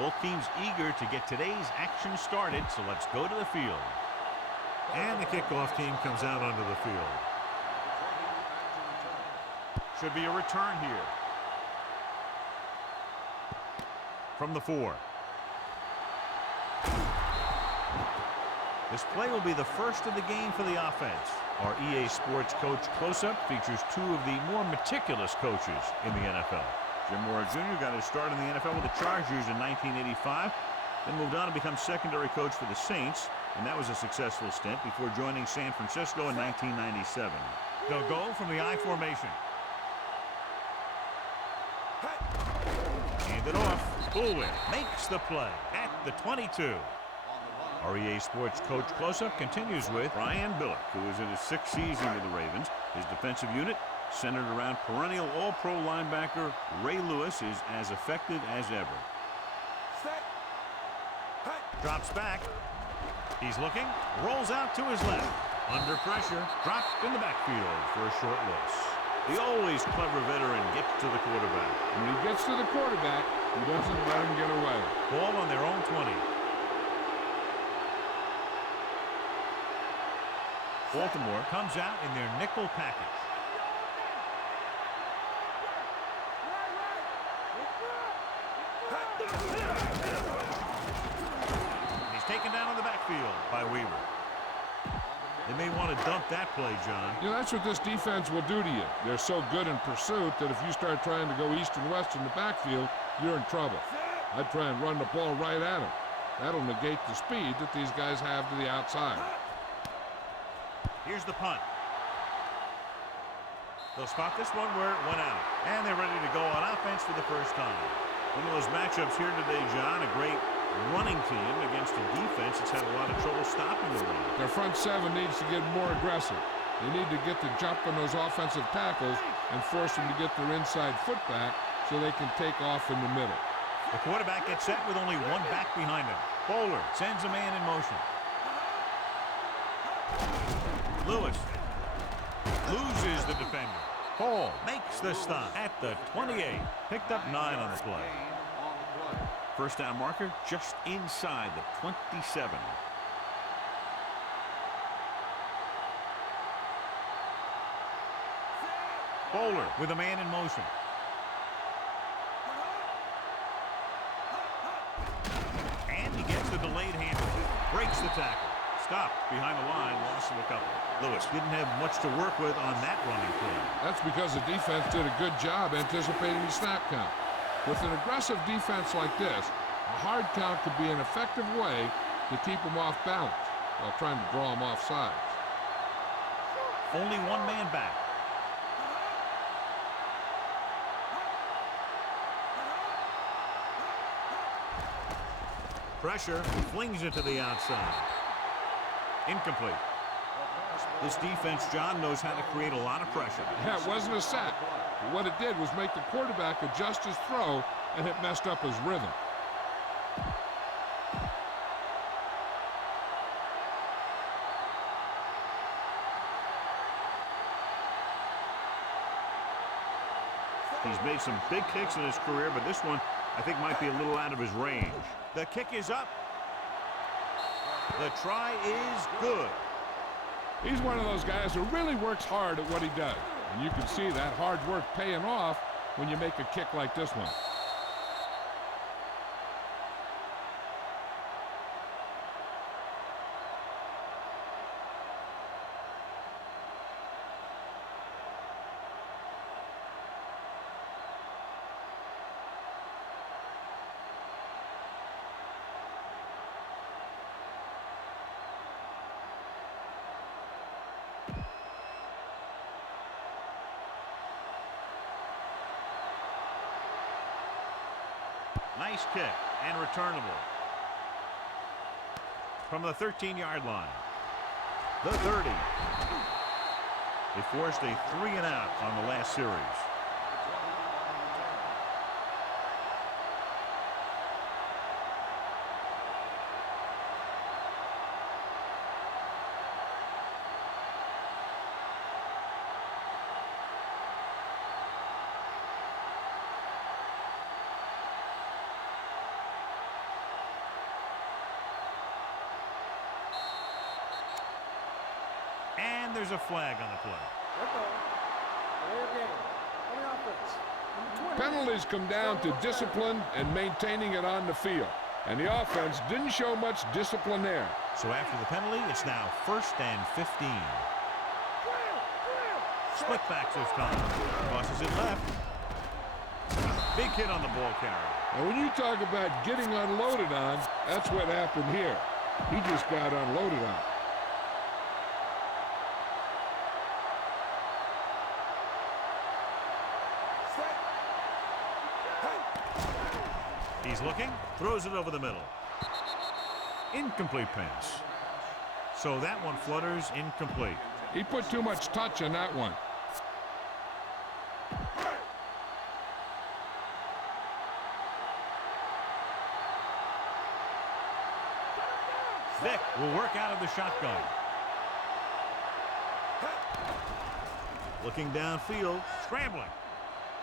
Both teams eager to get today's action started, so let's go to the field. And the kickoff team comes out onto the field. Should be a return here. From the 4. This play will be the first of the game for the offense. Our EA Sports Coach Close-Up features 2 of the more meticulous coaches in the NFL. Jim Mora Jr. got his start in the NFL with the Chargers in 1985, then moved on to become secondary coach for the Saints, and that was a successful stint before joining San Francisco in 1997. They'll go from the I formation. Hand it off. Bullwin makes the play at the 22. Our EA Sports Coach Close-Up continues with Brian Billick, who is in his 6th season with the Ravens. His defensive unit, centered around perennial All-Pro linebacker Ray Lewis, is as effective as ever. Drops back. He's looking, rolls out to his left. Under pressure, dropped in the backfield for a short loss. The always clever veteran gets to the quarterback. When he gets to the quarterback, he doesn't let him get away. Ball on their own 20. Baltimore comes out in their nickel package. He's taken down in the backfield by Weaver. They may want to dump that play, John. You know, that's what this defense will do to you. They're so good in pursuit that if you start trying to go east and west in the backfield, you're in trouble. I'd try and run the ball right at them. That'll negate the speed that these guys have to the outside. Here's the punt. They'll spot this one where it went out. And they're ready to go on offense for the first time. One of those matchups here today, John, a great running team against a defense that's had a lot of trouble stopping the run. Their front 7 needs to get more aggressive. They need to get the jump on those offensive tackles and force them to get their inside foot back so they can take off in the middle. The quarterback gets set with only one back behind him. Bowler sends a man in motion. Lewis loses the defender. Hall makes the stop at the 28. Picked up 9 on the play. First down marker just inside the 27. Bowler with a man in motion. And he gets the delayed handoff. Breaks the tackle. Stopped behind the line, loss of a couple. Lewis didn't have much to work with on that running play. That's because the defense did a good job anticipating the snap count. With an aggressive defense like this, a hard count could be an effective way to keep them off balance while trying to draw them off sides. Only one man back. Pressure, flings it to the outside. Incomplete. This defense, John, knows how to create a lot of pressure. Yeah, it wasn't a sack. But what it did was make the quarterback adjust his throw, and it messed up his rhythm. He's made some big kicks in his career, but this one, I think, might be a little out of his range. The kick is up. The try is good. He's one of those guys who really works hard at what he does. And you can see that hard work paying off when you make a kick like this one. Nice kick and returnable. From the 13-yard line. The 30. They forced a 3-and-out on the last series. And there's a flag on the play. Penalties come down to discipline and maintaining it on the field. And the offense didn't show much discipline there. So after the penalty, it's now 1st and 15. Split backs this time. Crosses it left. Big hit on the ball carrier. And when you talk about getting unloaded on, that's what happened here. He just got unloaded on. He's looking, throws it over the middle. Incomplete pass. So that one flutters incomplete. He put too much touch on that one. Vick will work out of the shotgun. Looking downfield, scrambling.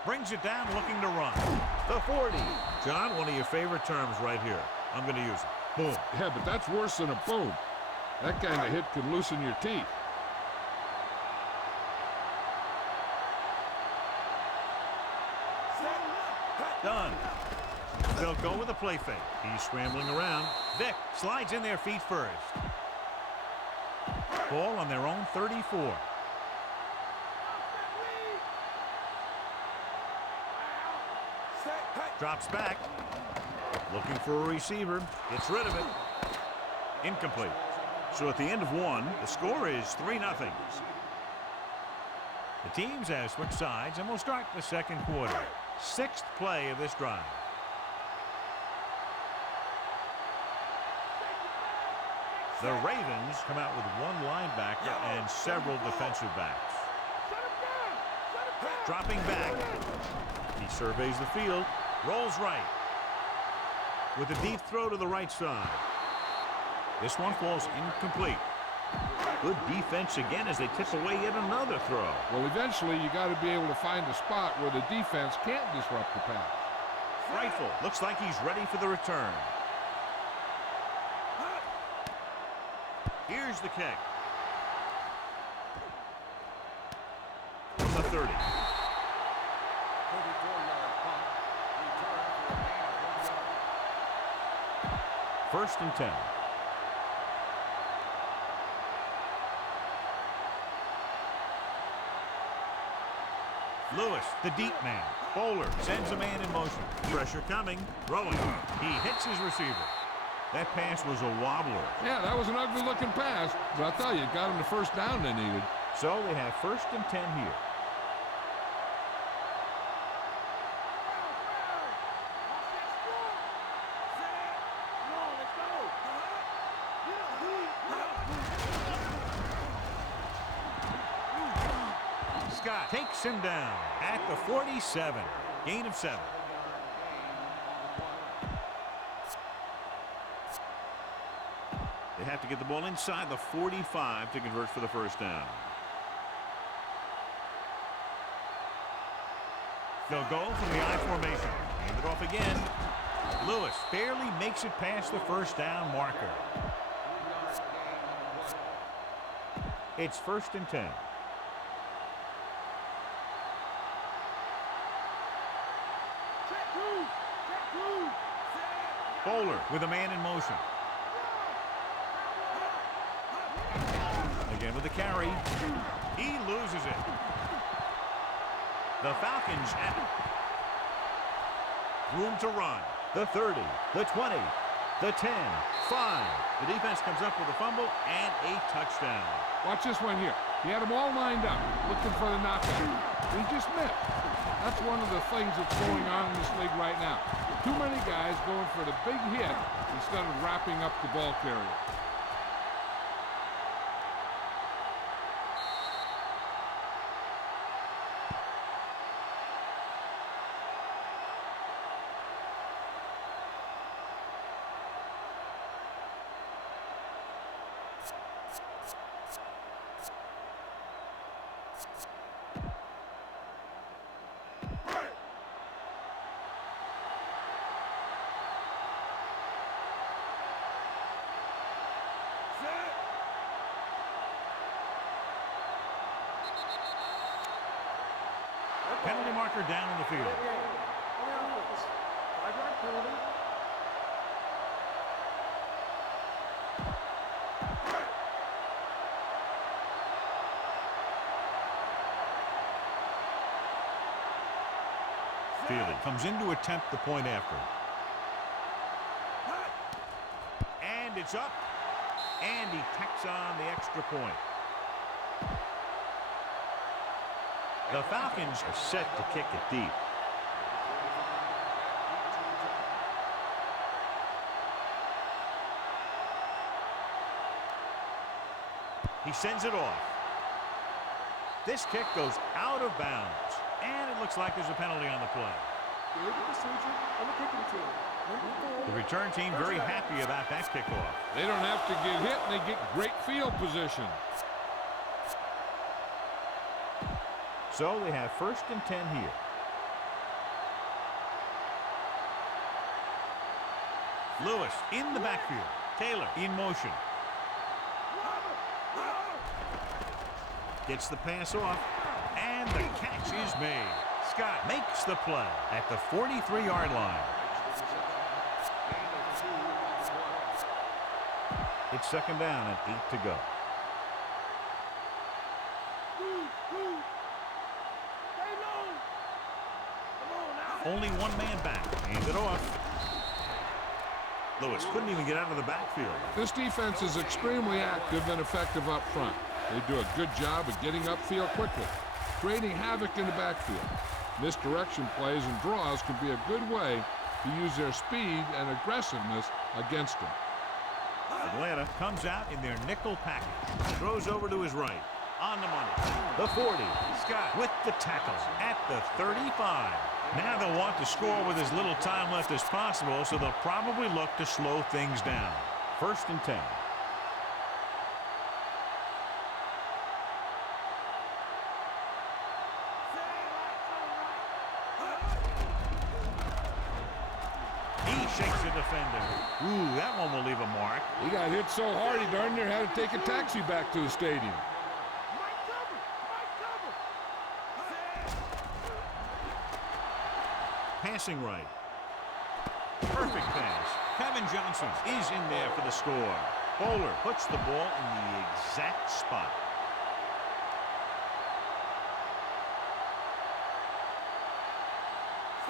Brings it down, looking to run. The 40. John, one of your favorite terms right here. I'm going to use it. Boom. Yeah, but that's worse than a boom. That kind of hit could loosen your teeth. Done. They'll go with a play fake. He's scrambling around. Vick slides in their feet first. Ball on their own 34. Drops back. Looking for a receiver. Gets rid of it. Incomplete. So at the end of one, the score is 3-0. The teams have switched sides and will start the second quarter. 6th play of this drive. The Ravens come out with one linebacker and several defensive backs. Dropping back. He surveys the field. Rolls right. With a deep throw to the right side. This one falls incomplete. Good defense again as they tip away yet another throw. Well, eventually you got to be able to find a spot where the defense can't disrupt the pass. Rifle looks like he's ready for the return. Here's the kick. From the 30. 1st and 10. Lewis, the deep man. Bowler sends a man in motion. Pressure coming. Throwing. He hits his receiver. That pass was a wobbler. Yeah, that was an ugly-looking pass, but I'll tell you, it got him the first down they needed. So they have 1st and 10 here. Scott takes him down at the 47. Gain of 7. They have to get the ball inside the 45 to convert for the first down. They'll go from the I formation. Hand it off again. Lewis barely makes it past the first down marker. It's 1st and 10. Bowler with a man in motion. Again with the carry. He loses it. The Falcons have room to run. The 30, the 20, the 10, 5. The defense comes up with a fumble and a touchdown. Watch this one here. He had them all lined up, looking for the knockout. He just missed. That's one of the things that's going on in this league right now. Too many guys going for the big hit instead of wrapping up the ball carrier. marker down in the field. Fielding comes in to attempt the point after. And it's up. And he tacks on the extra point. The Falcons are set to kick it deep. He sends it off. This kick goes out of bounds. And it looks like there's a penalty on the play. The return team very happy about that kickoff. They don't have to get hit, and they get great field position. So they have 1st and 10 here. Lewis in the backfield. Taylor in motion. Gets the pass off. And the catch is made. Scott makes the play at the 43-yard line. It's 2nd down and 8 to go. Only one man back. Hand it off. Lewis couldn't even get out of the backfield. This defense is extremely active and effective up front. They do a good job of getting upfield quickly, creating havoc in the backfield. Misdirection plays and draws can be a good way to use their speed and aggressiveness against them. Atlanta comes out in their nickel package. Throws over to his right. On the money. The 40. Scott with the tackle at the 35. Now they'll want to score with as little time left as possible, so they'll probably look to slow things down. 1st and 10. Shakes a defender. Ooh, that one will leave a mark. He got hit so hard he darn near had to take a taxi back to the stadium. Passing right. Perfect pass. Kevin Johnson is in there for the score. Bowler puts the ball in the exact spot.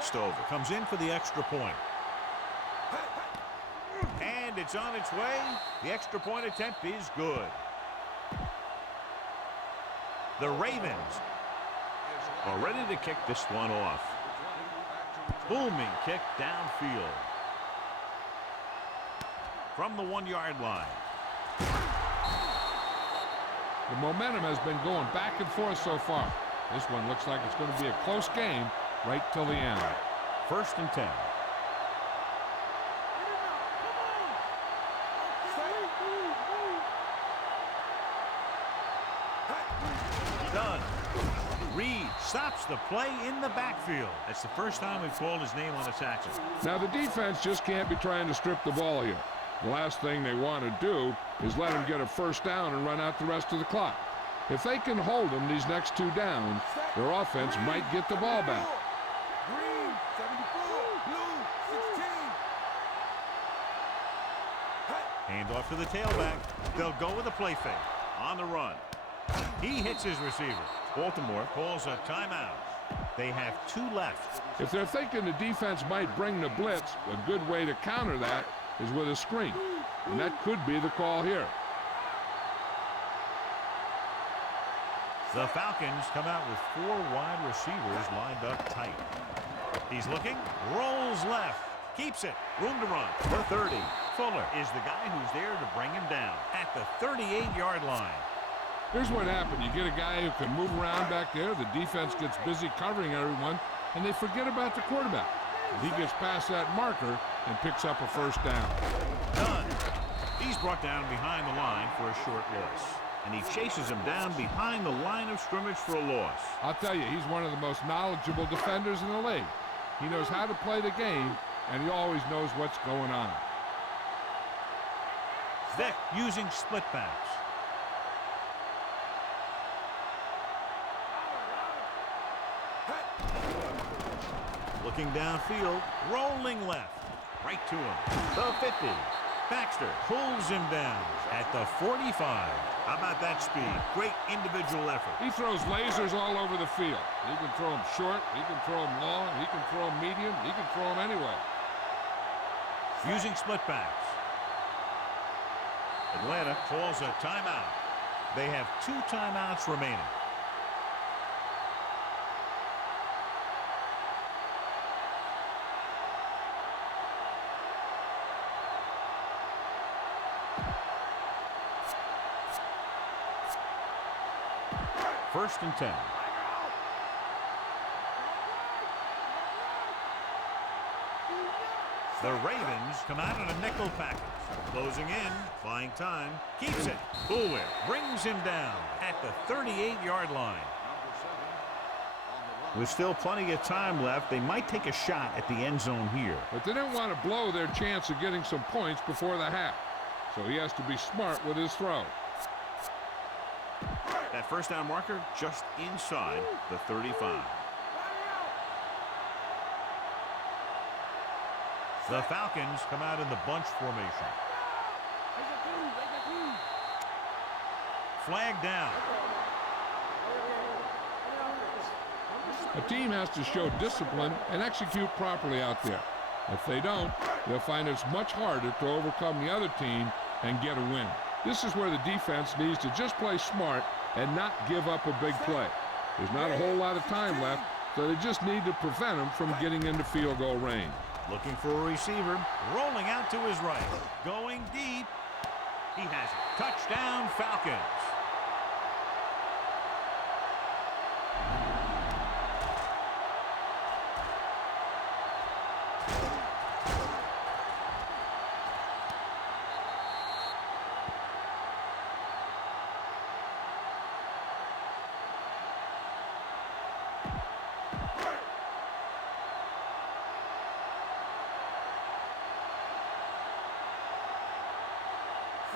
Stover comes in for the extra point. And it's on its way. The extra point attempt is good. The Ravens are ready to kick this one off. Booming kick downfield. From the 1-yard line. The momentum has been going back and forth so far. This one looks like it's going to be a close game right till the end. 1st and 10. Done. Reed stops the play in the backfield. That's the first time we've called his name on a tackle. Now the defense just can't be trying to strip the ball here. The last thing they want to do is let him get a 1st down and run out the rest of the clock. If they can hold him these next 2 downs, their offense might get the ball back. Hand off to the tailback. They'll go with a play fake. On the run. He hits his receiver. Baltimore calls a timeout. They have 2 left. If they're thinking the defense might bring the blitz, a good way to counter that is with a screen. And that could be the call here. The Falcons come out with 4 wide receivers lined up tight. He's looking, rolls left, keeps it, room to run. The 30. Fuller is the guy who's there to bring him down at the 38-yard line. Here's what happened. You get a guy who can move around back there. The defense gets busy covering everyone, and they forget about the quarterback. He gets past that marker and picks up a 1st down. Done. He's brought down behind the line for a short loss. And he chases him down behind the line of scrimmage for a loss. I'll tell you, he's one of the most knowledgeable defenders in the league. He knows how to play the game, and he always knows what's going on. Vick using split backs. Looking downfield, rolling left, right to him. The 50. Baxter pulls him down at the 45. How about that speed? Great individual effort. He throws lasers all over the field. He can throw them short, he can throw them long, he can throw them medium, he can throw them anywhere. Using split backs. Atlanta calls a timeout. They have 2 timeouts remaining. First and 10. The Ravens come out in a nickel package. Closing in, buying time, keeps it. Bullwhip brings him down at the 38-yard line. With still plenty of time left, they might take a shot at the end zone here. But they don't want to blow their chance of getting some points before the half. So he has to be smart with his throw. That first down marker just inside the 35. The Falcons come out in the bunch formation. Flag down. A team has to show discipline and execute properly out there. If they don't, they'll find it's much harder to overcome the other team and get a win. This is where the defense needs to just play smart and not give up a big play. There's not a whole lot of time left, so they just need to prevent them from getting into field goal range. Looking for a receiver, rolling out to his right, going deep. He has it. Touchdown, Falcons.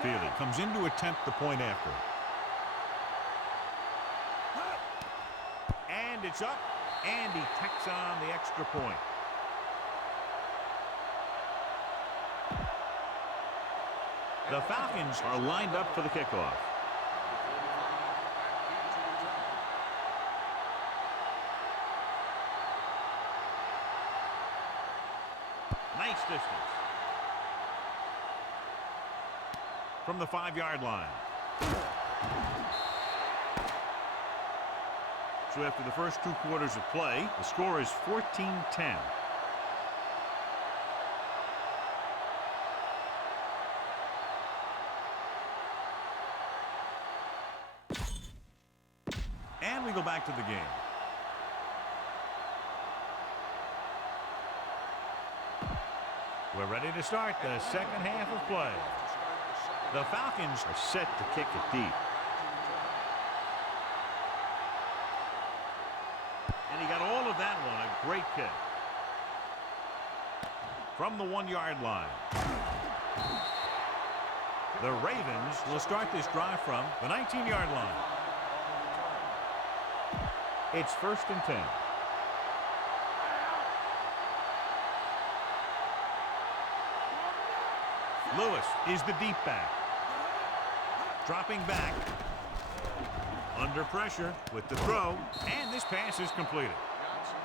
Fieldy comes in to attempt the point after. And it's up, and he tacks on the extra point. The Falcons are lined up for the kickoff. Nice distance. From the 5-yard line. So after the first 2 quarters of play, the score is 14-10. And we go back to the game. We're ready to start the second half of play. The Falcons are set to kick it deep. And he got all of that one. A great kick. From the 1-yard line. The Ravens will start this drive from the 19-yard line. It's first and 10. Lewis is the deep back. Dropping back. Under pressure with the throw. And this pass is completed.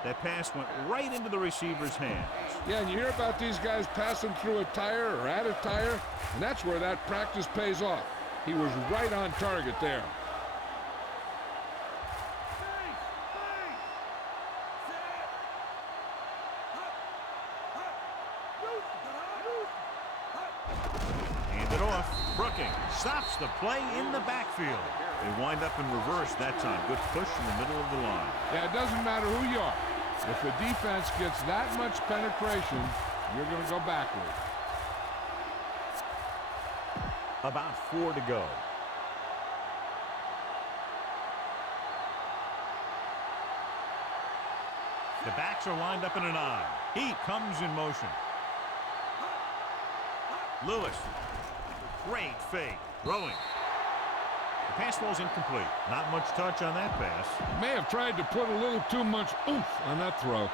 That pass went right into the receiver's hands. Yeah, and you hear about these guys passing through a tire or at a tire, and that's where that practice pays off. He was right on target there. Stops the play in the backfield. They wind up in reverse that time. Good push in the middle of the line. Yeah, it doesn't matter who you are. If the defense gets that much penetration, you're going to go backward. About 4 to go. The backs are lined up in an I. He comes in motion. Lewis. Great fake. Throwing. The pass falls incomplete. Not much touch on that pass. May have tried to put a little too much oomph on that throw.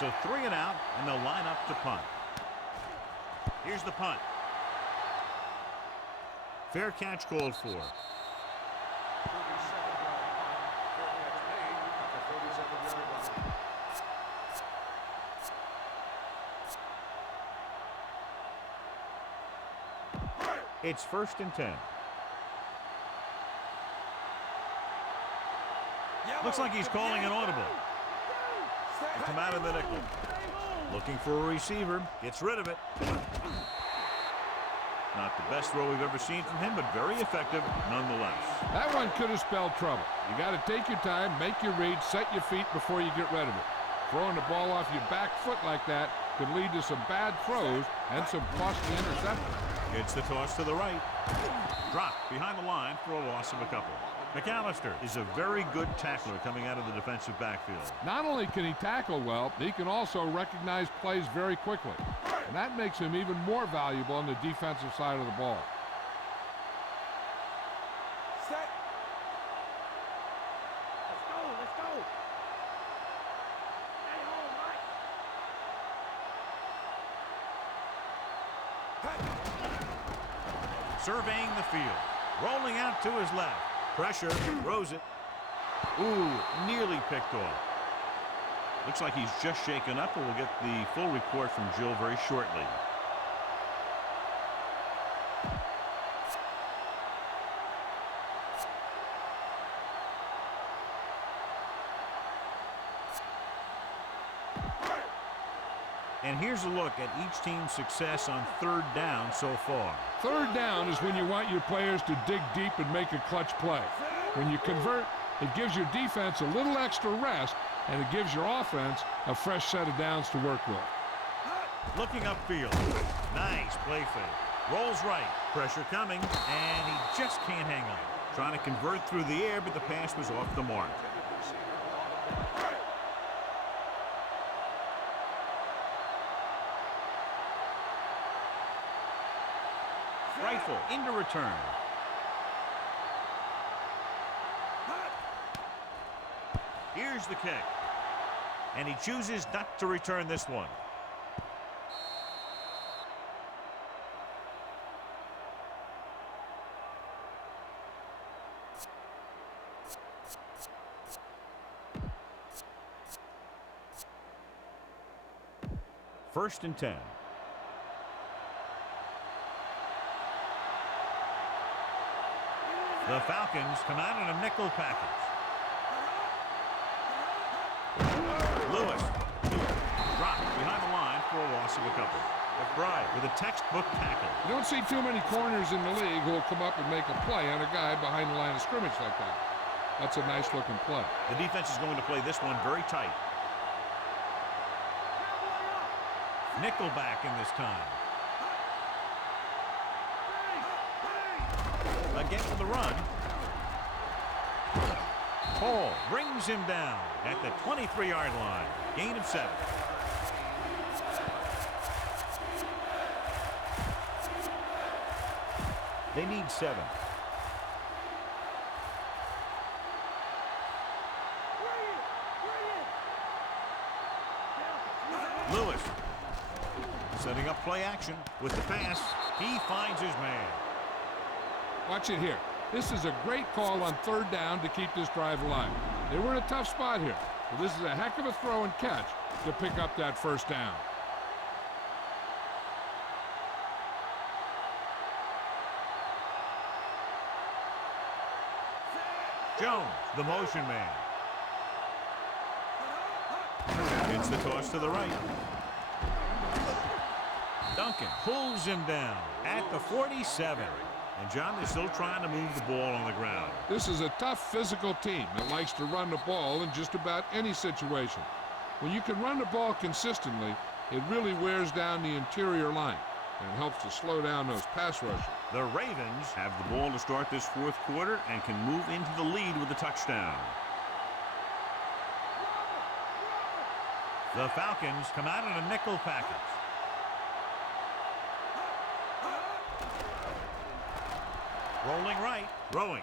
So 3 and out, and they'll line up to punt. Here's the punt. Fair catch called for. It's 1st and 10. Looks like he's calling an audible. Come out in the nickel. Looking for a receiver. Gets rid of it. Not the best throw we've ever seen from him, but very effective nonetheless. That one could have spelled trouble. You got to take your time, make your read, set your feet before you get rid of it. Throwing the ball off your back foot like that could lead to some bad throws and some costly interceptions. It's the toss to the right. Dropped behind the line for a loss of a couple. McAllister is a very good tackler coming out of the defensive backfield. Not only can he tackle well, he can also recognize plays very quickly. And that makes him even more valuable on the defensive side of the ball. Set. Let's go, let's go. Stay home, Mike. Surveying the field. Rolling out to his left. Pressure. Throws it. Ooh, nearly picked off. Looks like he's just shaken up, and we'll get the full report from Jill very shortly. And here's a look at each team's success on 3rd down so far. 3rd down is when you want your players to dig deep and make a clutch play. When you convert, it gives your defense a little extra rest, and it gives your offense a fresh set of downs to work with. Looking upfield. Nice play fake. Rolls right. Pressure coming, and he just can't hang on. Trying to convert through the air, but the pass was off the mark. Rifle into return. Here's the kick. And he chooses not to return this one. First and 10. The Falcons come out in a nickel package. Lewis dropped behind the line for a loss of a couple. McBride with a textbook tackle. You don't see too many corners in the league who will come up and make a play on a guy behind the line of scrimmage like that. That's a nice looking play. The defense is going to play this one very tight. Nickelback in this time. Again for the run. Hall brings him down at the 23-yard line. Gain of 7. They need 7. Lewis setting up play action with the pass. He finds his man. Watch it here. This is a great call on 3rd down to keep this drive alive. They were in a tough spot here, but this is a heck of a throw and catch to pick up that 1st down. Jones, the motion man. It's the toss to the right. Duncan pulls him down at the 47. And, John, they're still trying to move the ball on the ground. This is a tough physical team that likes to run the ball in just about any situation. When you can run the ball consistently, it really wears down the interior line and helps to slow down those pass rushers. The Ravens have the ball to start this 4th quarter and can move into the lead with a touchdown. The Falcons come out in a nickel package. Rolling right, throwing,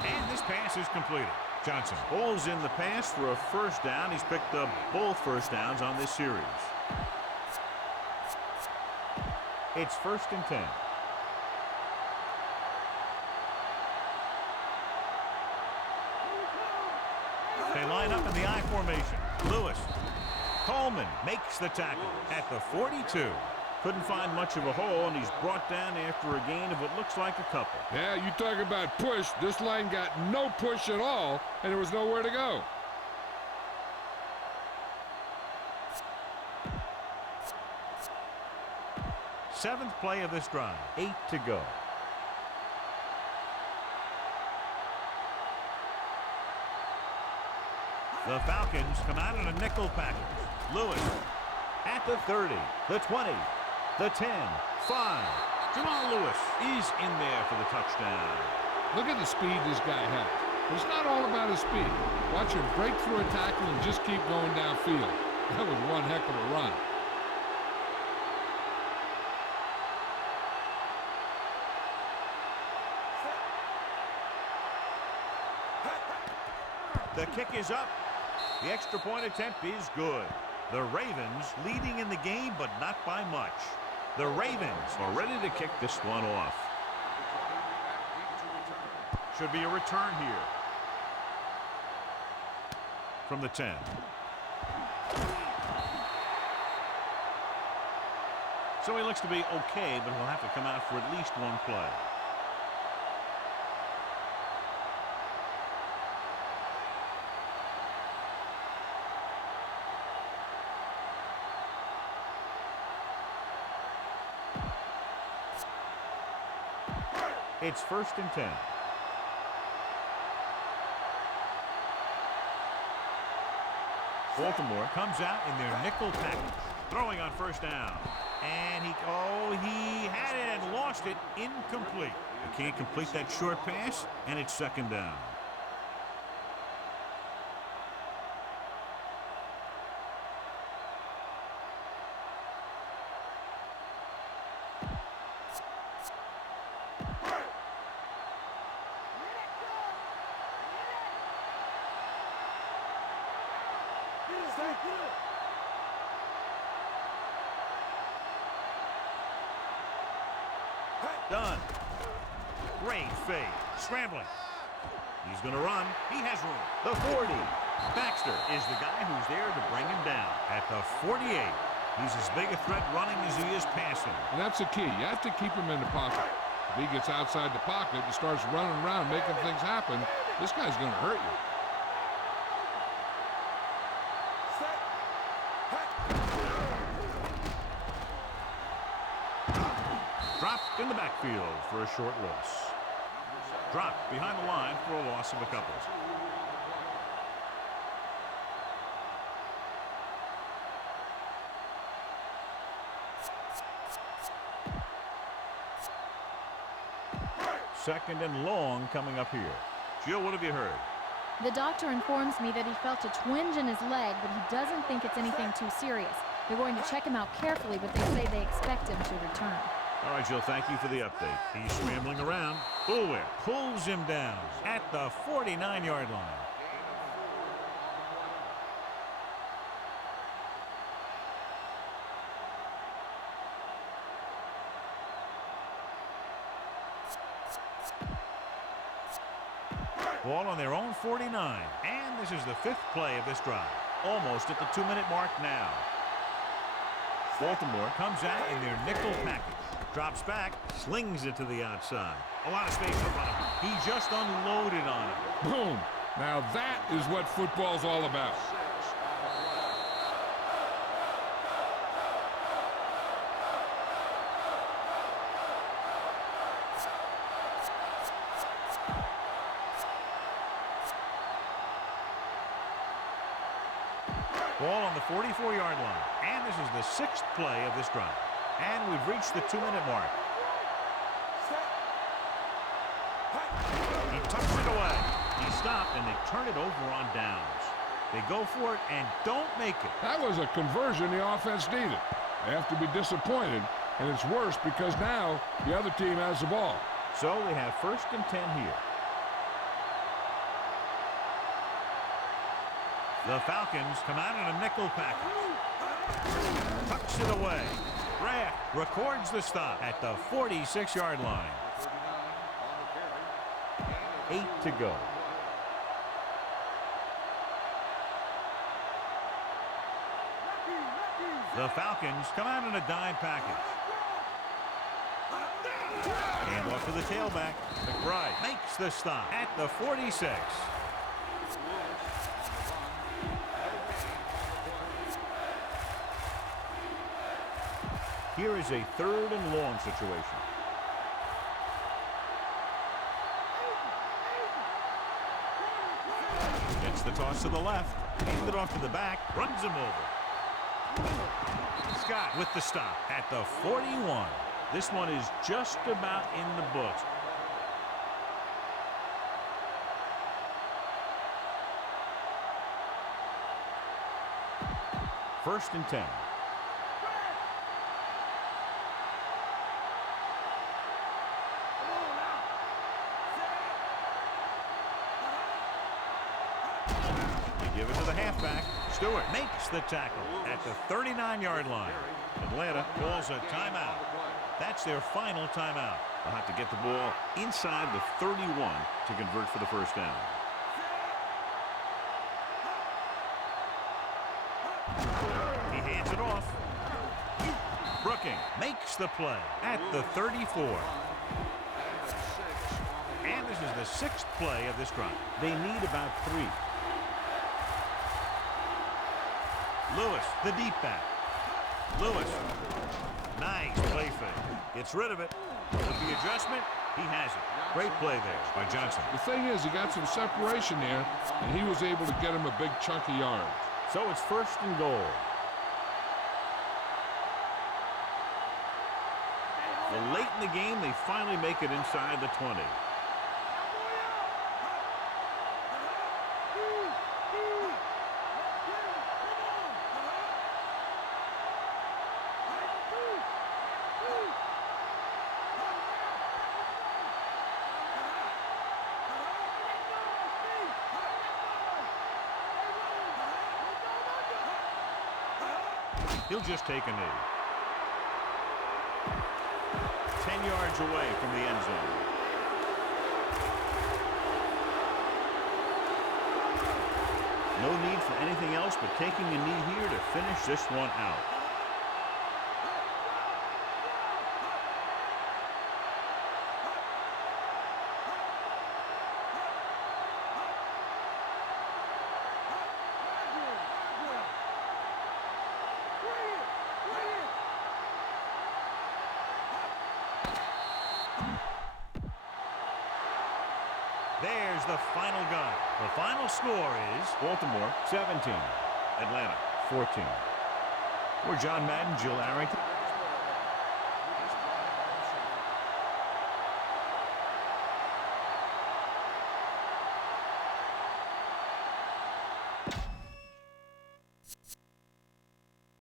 and this pass is completed. Johnson pulls in the pass for a first down. He's picked up both first downs on this series. It's 1st and 10. They line up in the I formation. Lewis. Coleman makes the tackle at the 42. Couldn't find much of a hole, and he's brought down after a gain of what looks like a couple. Yeah, you talk about push. This line got no push at all, and there was nowhere to go. Seventh play of this drive. 8 to go. The Falcons come out in a nickel package. Lewis at the 30, the 20, the 10, 5. Jamal Lewis is in there for the touchdown. Look at the speed this guy has. But it's not all about his speed. Watch him break through a tackle and just keep going downfield. That was one heck of a run. The kick is up. The extra point attempt is good. The Ravens leading in the game, but not by much. The Ravens are ready to kick this one off. Should be a return here. From the 10. So he looks to be okay, but he'll have to come out for at least one play. It's 1st and 10. Baltimore comes out in their nickel package. Throwing on first down. And he had it and lost it. Incomplete. He can't complete that short pass, and it's 2nd down. Done. Great fake. Scrambling. He's going to run. He has room. The 40. Baxter is the guy who's there to bring him down. At the 48. He's as big a threat running as he is passing. And that's the key. You have to keep him in the pocket. If he gets outside the pocket and starts running around making things happen, this guy's going to hurt you. Dropped in the backfield for a short loss. Dropped behind the line for a loss of a couple. Second and long coming up here. Jill, what have you heard? The doctor informs me that he felt a twinge in his leg, but he doesn't think it's anything too serious. They're going to check him out carefully, but they say they expect him to return. All right, Jill, thank you for the update. He's scrambling around. Boulware pulls him down at the 49-yard line. Ball on their own 49. And this is the 5th play of this drive. Almost at the 2-minute mark now. Baltimore comes out in their nickel package. Drops back, slings it to the outside. A lot of space in front of him. He just unloaded on it. Boom. Now that is what football's all about. Ball on the 44-yard line. And this is the 6th play of this drive. And we've reached the 2-minute mark. He tucks it away. He stopped, and they turn it over on downs. They go for it and don't make it. That was a conversion the offense needed. They have to be disappointed, and it's worse because now the other team has the ball. So they have 1st and 10 here. The Falcons come out in a nickel package. Tucks it away. Grant records the stop at the 46-yard line. 8 to go. The Falcons come out in a dime package. And off to the tailback. McBride makes the stop at the 46. Here is a 3rd and long situation. Gets the toss to the left. Handed it off to the back. Runs him over. Scott with the stop at the 41. This one is just about in the books. First and 10. Give it to the halfback. Stewart makes the tackle at the 39-yard line. Atlanta calls a timeout. That's their final timeout. They'll have to get the ball inside the 31 to convert for the first down. He hands it off. Brooking makes the play at the 34. And this is the 6th play of this drive. They need about 3. Lewis, the deep back. Lewis. Nice play fake. Gets rid of it. With the adjustment, he has it. Great play there by Johnson. The thing is, he got some separation there, and he was able to get him a big chunk of yards. So it's 1st and goal. Well, late in the game, they finally make it inside the 20. He'll just take a knee. 10 yards away from the end zone. No need for anything else but taking a knee here to finish this one out. There's the final gun. The final score is Baltimore 17, Atlanta 14. For John Madden, Jill Arrington.